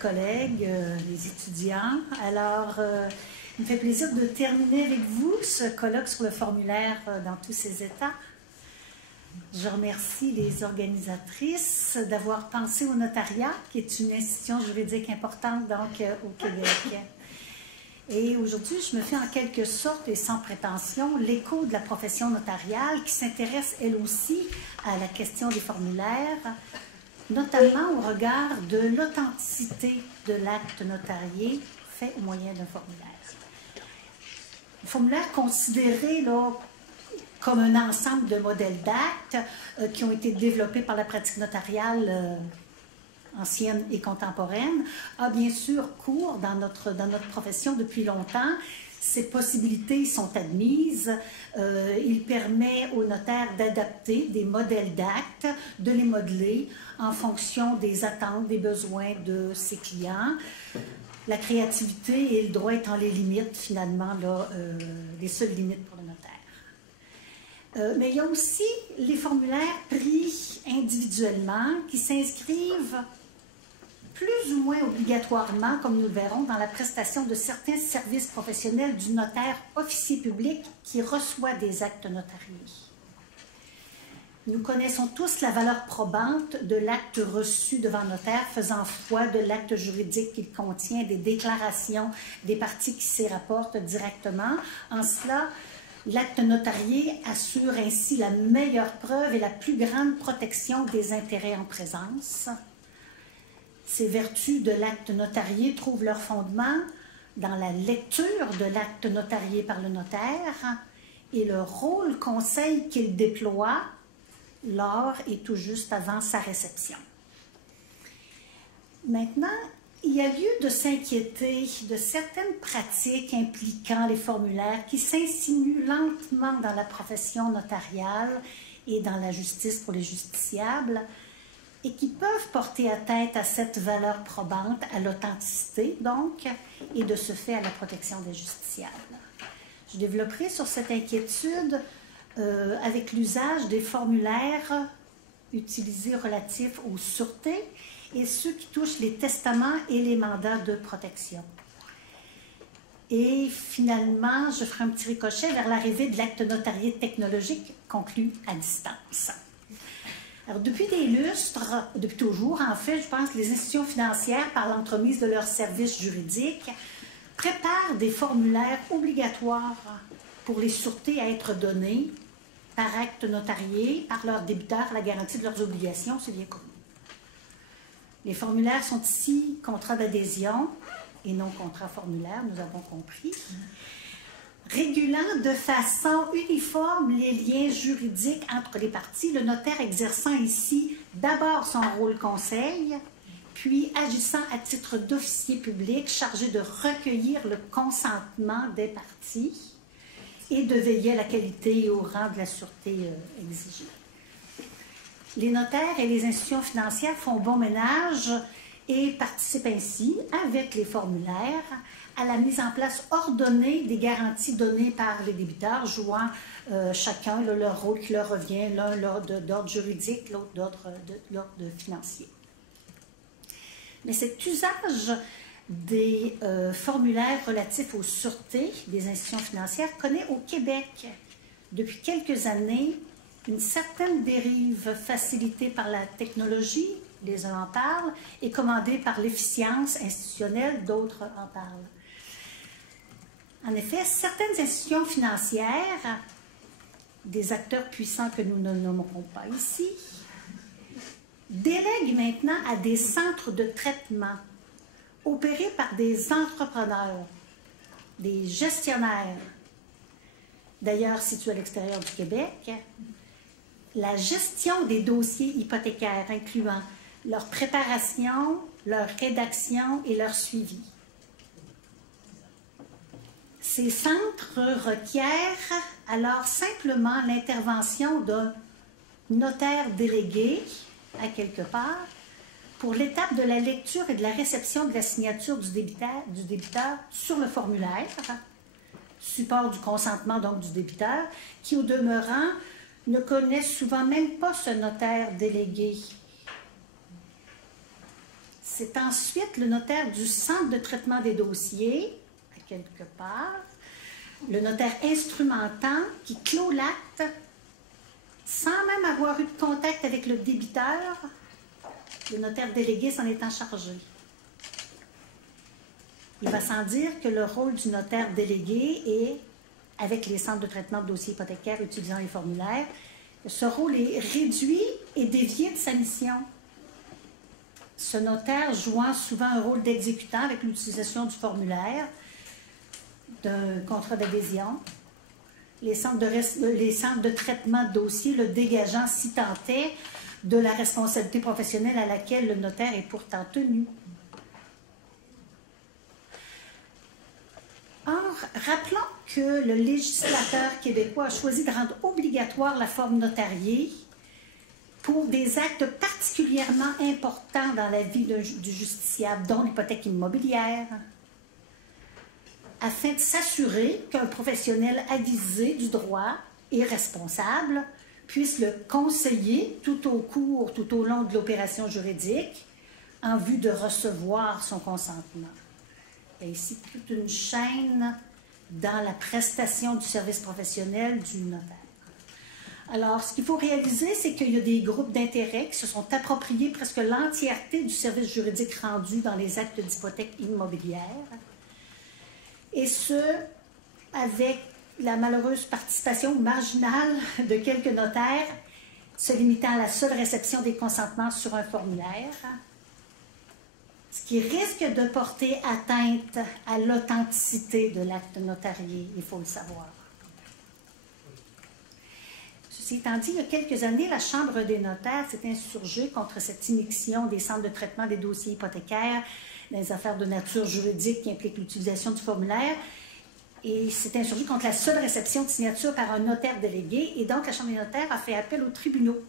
collègues, les étudiants. Alors, il me fait plaisir de terminer avec vous ce colloque sur le formulaire dans tous ses états. Je remercie les organisatrices d'avoir pensé au notariat, qui est une institution juridique importante donc, au Québec. Et aujourd'hui, je me fais en quelque sorte, et sans prétention, l'écho de la profession notariale qui s'intéresse elle aussi à la question des formulaires, notamment au regard de l'authenticité de l'acte notarié fait au moyen d'un formulaire. Le formulaire considéré là, comme un ensemble de modèles d'actes qui ont été développés par la pratique notariale ancienne et contemporaine, a bien sûr cours dans notre profession depuis longtemps. Ces possibilités sont admises. Il permet aux notaires d'adapter des modèles d'actes, de les modeler en fonction des attentes, des besoins de ses clients. La créativité et le droit étant les limites, finalement, là, les seules limites pour le notaire. Mais il y a aussi les formulaires pris individuellement qui s'inscrivent plus ou moins obligatoirement, comme nous le verrons, dans la prestation de certains services professionnels du notaire officier public qui reçoit des actes notariés. Nous connaissons tous la valeur probante de l'acte reçu devant notaire, faisant foi de l'acte juridique qu'il contient, des déclarations des parties qui s'y rapportent directement. En cela, l'acte notarié assure ainsi la meilleure preuve et la plus grande protection des intérêts en présence. Ces vertus de l'acte notarié trouvent leur fondement dans la lecture de l'acte notarié par le notaire et le rôle conseil qu'il déploie lors et tout juste avant sa réception. Maintenant, il y a lieu de s'inquiéter de certaines pratiques impliquant les formulaires qui s'insinuent lentement dans la profession notariale et dans la justice pour les justiciables et qui peuvent porter atteinte à cette valeur probante, à l'authenticité donc, et de ce fait à la protection des justiciables. Je développerai sur cette inquiétude avec l'usage des formulaires utilisés relatifs aux sûretés et ceux qui touchent les testaments et les mandats de protection. Et finalement, je ferai un petit ricochet vers l'arrivée de l'acte notarié technologique conclu à distance. Alors, depuis des lustres, depuis toujours, en fait, je pense que les institutions financières, par l'entremise de leurs services juridiques, préparent des formulaires obligatoires pour les sûretés à être données par acte notarié, par leurs débiteurs à la garantie de leurs obligations, c'est bien connu. Les formulaires sont ici contrats d'adhésion et non contrats formulaires, nous avons compris, régulant de façon uniforme les liens juridiques entre les parties, le notaire exerçant ici d'abord son rôle conseil, puis agissant à titre d'officier public chargé de recueillir le consentement des parties et de veiller à la qualité et au rang de la sûreté exigée. Les notaires et les institutions financières font bon ménage et participent ainsi, avec les formulaires, à la mise en place ordonnée des garanties données par les débiteurs, jouant chacun leur rôle qui leur revient, l'un d'ordre juridique, l'autre d'ordre financier. Mais cet usage des formulaires relatifs aux sûretés des institutions financières connaît au Québec, depuis quelques années, une certaine dérive facilitée par la technologie, les uns en parlent, et commandée par l'efficience institutionnelle, d'autres en parlent. En effet, certaines institutions financières, des acteurs puissants que nous ne nommerons pas ici, délèguent maintenant à des centres de traitement opérés par des entrepreneurs, des gestionnaires, d'ailleurs situés à l'extérieur du Québec, la gestion des dossiers hypothécaires incluant leur préparation, leur rédaction et leur suivi. Ces centres requièrent alors simplement l'intervention d'un notaire délégué, à quelque part, pour l'étape de la lecture et de la réception de la signature du débiteur sur le formulaire, support du consentement donc du débiteur, qui au demeurant ne connaît souvent même pas ce notaire délégué. c'est ensuite le notaire du centre de traitement des dossiers, à quelque part, le notaire instrumentant qui clôt l'acte sans même avoir eu de contact avec le débiteur, le notaire délégué s'en étant chargé. Il va sans dire que le rôle du notaire délégué est, avec les centres de traitement de dossiers hypothécaires utilisant les formulaires, ce rôle est réduit et dévié de sa mission. Ce notaire jouant souvent un rôle d'exécutant avec l'utilisation du formulaire, d'un contrat d'adhésion, les centres de traitement de dossiers le dégageant si tant est de la responsabilité professionnelle à laquelle le notaire est pourtant tenu. Or, rappelons que le législateur québécois a choisi de rendre obligatoire la forme notariée pour des actes particulièrement importants dans la vie du justiciable, dont l'hypothèque immobilière, afin de s'assurer qu'un professionnel avisé du droit et responsable puisse le conseiller tout au long de l'opération juridique en vue de recevoir son consentement. Il y a ici toute une chaîne dans la prestation du service professionnel du notaire. Alors, ce qu'il faut réaliser, c'est qu'il y a des groupes d'intérêt qui se sont appropriés presque l'entièreté du service juridique rendu dans les actes d'hypothèque immobilière, et ce, avec la malheureuse participation marginale de quelques notaires, se limitant à la seule réception des consentements sur un formulaire, ce qui risque de porter atteinte à l'authenticité de l'acte notarié, il faut le savoir. Ceci étant dit, il y a quelques années, la Chambre des notaires s'est insurgée contre cette immixtion des centres de traitement des dossiers hypothécaires dans les affaires de nature juridique qui impliquent l'utilisation du formulaire, et s'est insurgée contre la seule réception de signature par un notaire délégué, et donc la Chambre des notaires a fait appel aux tribunaux.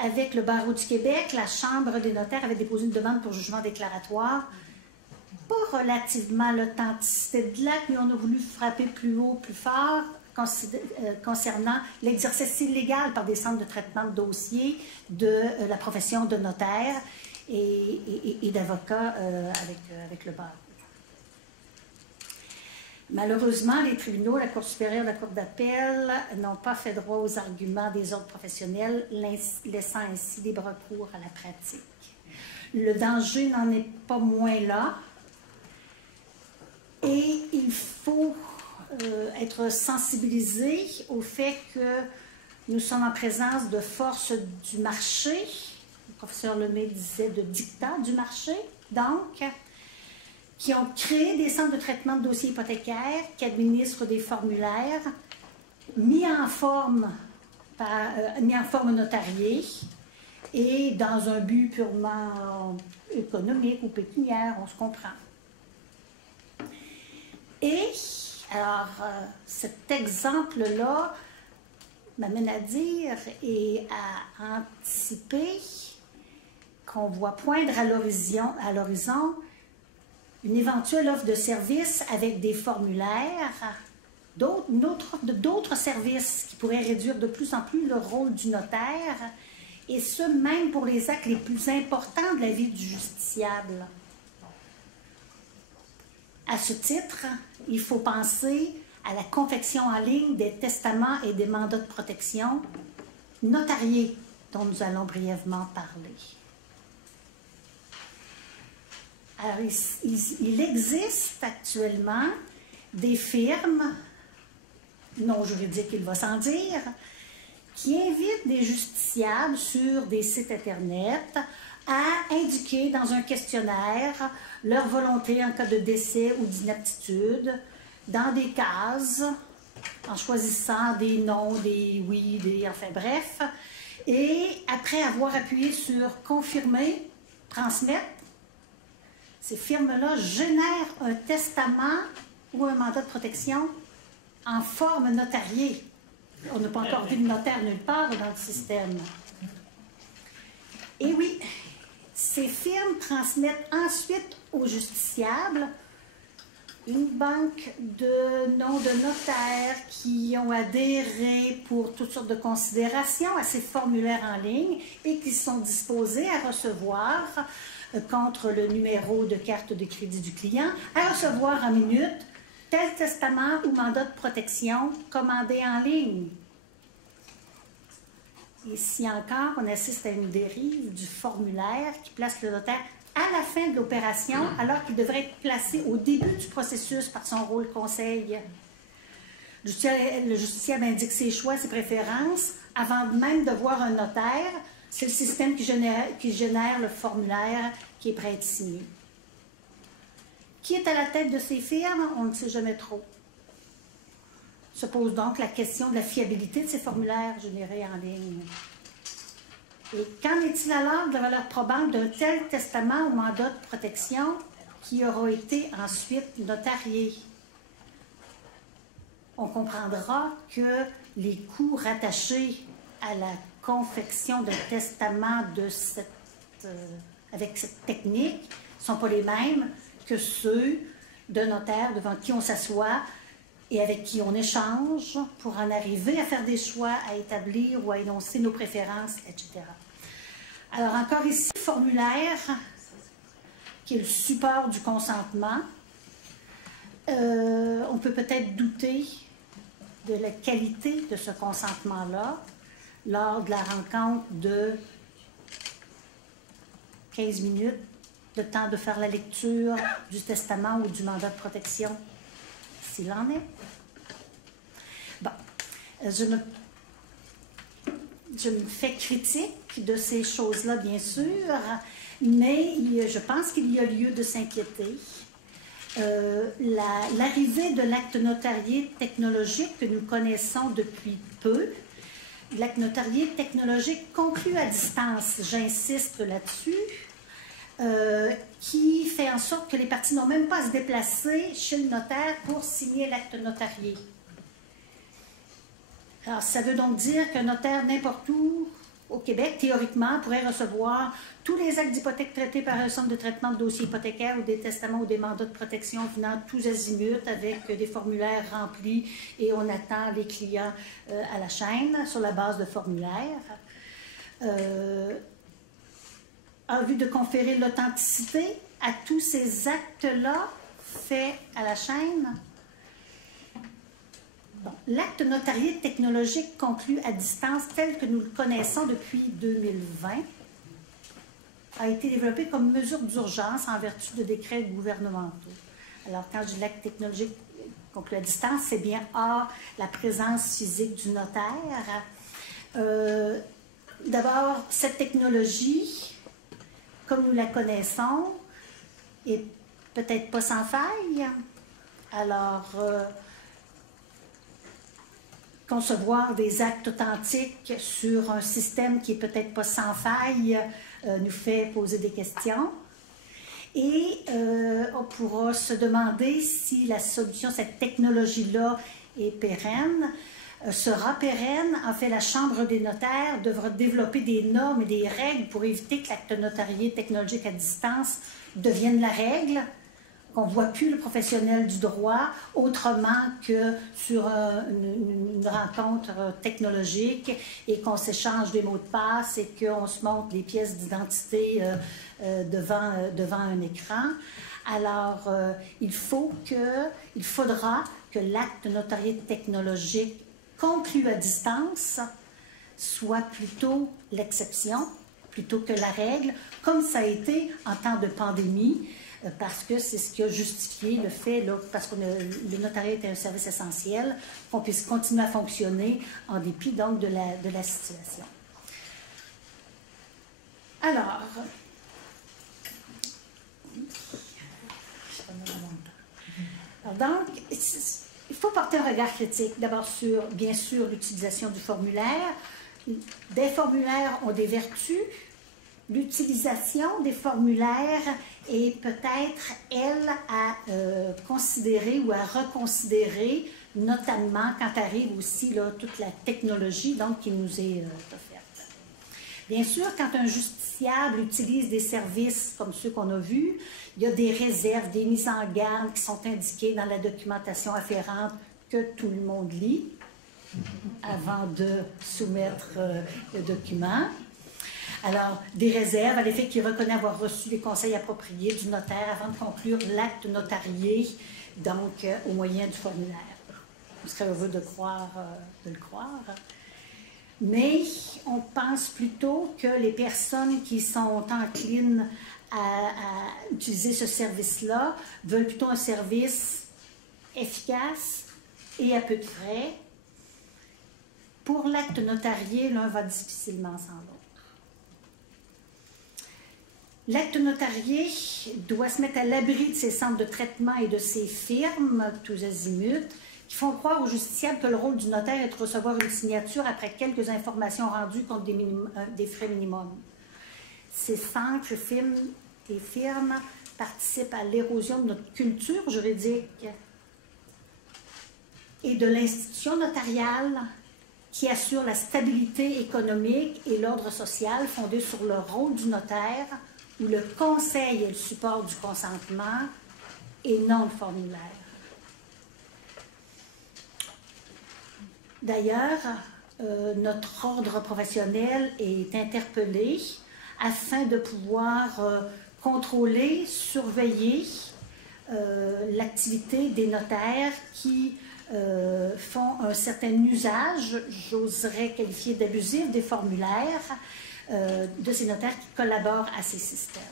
Avec le Barreau du Québec, la Chambre des notaires avait déposé une demande pour jugement déclaratoire, pas relativement à l'authenticité de l'acte, mais on a voulu frapper plus haut, plus fort, concernant l'exercice illégal par des centres de traitement de dossiers de la profession de notaire et d'avocat avec le barreau. Malheureusement, les tribunaux, la Cour supérieure, la Cour d'appel n'ont pas fait droit aux arguments des ordres professionnels, laissant ainsi libre cours à la pratique. Le danger n'en est pas moins là, et il faut être sensibilisé au fait que nous sommes en présence de forces du marché, le professeur Lemay disait de dictats du marché, donc, qui ont créé des centres de traitement de dossiers hypothécaires, qui administrent des formulaires mis en forme notariée et dans un but purement économique ou pécuniaire, on se comprend. Et, alors, cet exemple-là m'amène à dire et à anticiper qu'on voit poindre à l'horizon une éventuelle offre de service avec des formulaires, d'autres services qui pourraient réduire de plus en plus le rôle du notaire, et ce, même pour les actes les plus importants de la vie du justiciable. À ce titre, il faut penser à la confection en ligne des testaments et des mandats de protection notariés, dont nous allons brièvement parler. Alors, il existe actuellement des firmes, non juridiques, il va sans dire, qui invitent des justiciables sur des sites Internet à indiquer dans un questionnaire leur volonté en cas de décès ou d'inaptitude, dans des cases, en choisissant des non, des oui, des enfin bref, et après avoir appuyé sur « confirmer »,« transmettre », ces firmes-là génèrent un testament ou un mandat de protection en forme notariée. On n'a pas encore vu de notaire nulle part dans le système. Et oui, ces firmes transmettent ensuite aux justiciables une banque de noms de notaires qui ont adhéré pour toutes sortes de considérations à ces formulaires en ligne et qui sont disposés à recevoir, contre le numéro de carte de crédit du client, à recevoir en minute tel testament ou mandat de protection commandé en ligne. Ici encore, on assiste à une dérive du formulaire qui place le notaire à la fin de l'opération, alors qu'il devrait être placé au début du processus par son rôle conseil. Le justiciable indique ses choix, ses préférences, avant même de voir un notaire. C'est le système qui génère le formulaire qui est prêt à être signé. Qui est à la tête de ces firmes? On ne sait jamais trop. Se pose donc la question de la fiabilité de ces formulaires générés en ligne. Et qu'en est-il alors de la valeur probable d'un tel testament ou mandat de protection qui aura été ensuite notarié? On comprendra que les coûts rattachés à la confection d'un testament avec cette technique ne sont pas les mêmes que ceux de notaires devant qui on s'assoit et avec qui on échange pour en arriver à faire des choix, à établir ou à énoncer nos préférences, etc. Alors encore ici, le formulaire, qui est le support du consentement. On peut peut-être douter de la qualité de ce consentement-là lors de la rencontre de 15 minutes, de temps de faire la lecture du testament ou du mandat de protection, s'il en est. Bon, je me fais critique de ces choses-là, bien sûr, mais je pense qu'il y a lieu de s'inquiéter. L'arrivée de l'acte notarié technologique que nous connaissons depuis peu, l'acte notarié technologique conclu à distance, j'insiste là-dessus, qui fait en sorte que les parties n'ont même pas à se déplacer chez le notaire pour signer l'acte notarié. Alors, ça veut donc dire qu'un notaire n'importe où au Québec, théoriquement, pourrait recevoir tous les actes d'hypothèque traités par un centre de traitement de dossiers hypothécaires ou des testaments ou des mandats de protection venant tous azimuts avec des formulaires remplis et on attend les clients à la chaîne sur la base de formulaires. En vue de conférer l'authenticité à tous ces actes-là faits à la chaîne. Bon, l'acte notarié technologique conclu à distance tel que nous le connaissons depuis 2020 a été développé comme mesure d'urgence en vertu de décrets gouvernementaux. Alors, quand je dis l'acte technologique conclu à distance, c'est bien hors la présence physique du notaire. D'abord, cette technologie, comme nous la connaissons, est peut-être pas sans faille. Alors, concevoir des actes authentiques sur un système qui est peut-être pas sans faille nous fait poser des questions. Et on pourra se demander si la solution, cette technologie-là, est pérenne. Sera pérenne. En fait, la Chambre des notaires devra développer des normes et des règles pour éviter que l'acte notarié technologique à distance devienne la règle, qu'on ne voit plus le professionnel du droit autrement que sur une rencontre technologique et qu'on s'échange des mots de passe et qu'on se montre les pièces d'identité devant un écran. Alors, il faudra que l'acte notarié technologique conclu à distance soit plutôt l'exception, plutôt que la règle, comme ça a été en temps de pandémie, parce que c'est ce qui a justifié le fait, là, parce que le notariat était un service essentiel, qu'on puisse continuer à fonctionner en dépit donc de la situation. Alors, donc, il faut porter un regard critique, d'abord sur, bien sûr, l'utilisation du formulaire. Des formulaires ont des vertus. L'utilisation des formulaires est peut-être, elle, à considérer ou à reconsidérer, notamment quand arrive aussi là, toute la technologie donc, qui nous est offerte. Bien sûr, quand un justiciable utilise des services comme ceux qu'on a vus, il y a des réserves, des mises en garde qui sont indiquées dans la documentation afférente que tout le monde lit avant de soumettre le document. Alors, des réserves à l'effet qu'il reconnaît avoir reçu des conseils appropriés du notaire avant de conclure l'acte notarié, donc au moyen du formulaire. On serait heureux de le croire. Mais on pense plutôt que les personnes qui sont enclines à utiliser ce service-là veulent plutôt un service efficace et à peu de frais. Pour l'acte notarié, l'un va difficilement sans l'autre. L'acte notarié doit se mettre à l'abri de ces centres de traitement et de ces firmes, tous azimuts, qui font croire au justiciable que le rôle du notaire est de recevoir une signature après quelques informations rendues contre des frais minimums. Ces centres et firmes participent à l'érosion de notre culture juridique et de l'institution notariale qui assure la stabilité économique et l'ordre social fondé sur le rôle du notaire, où le conseil est le support du consentement et non le formulaire. D'ailleurs, notre ordre professionnel est interpellé afin de pouvoir contrôler, surveiller l'activité des notaires qui font un certain usage, j'oserais qualifier d'abusif, des formulaires de ces notaires qui collaborent à ces systèmes.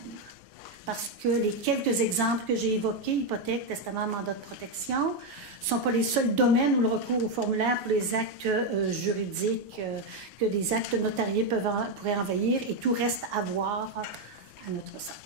Parce que les quelques exemples que j'ai évoqués, hypothèque, testament, mandat de protection, ne sont pas les seuls domaines où le recours au formulaire pour les actes juridiques que des actes notariés pourraient envahir, et tout reste à voir à notre sens.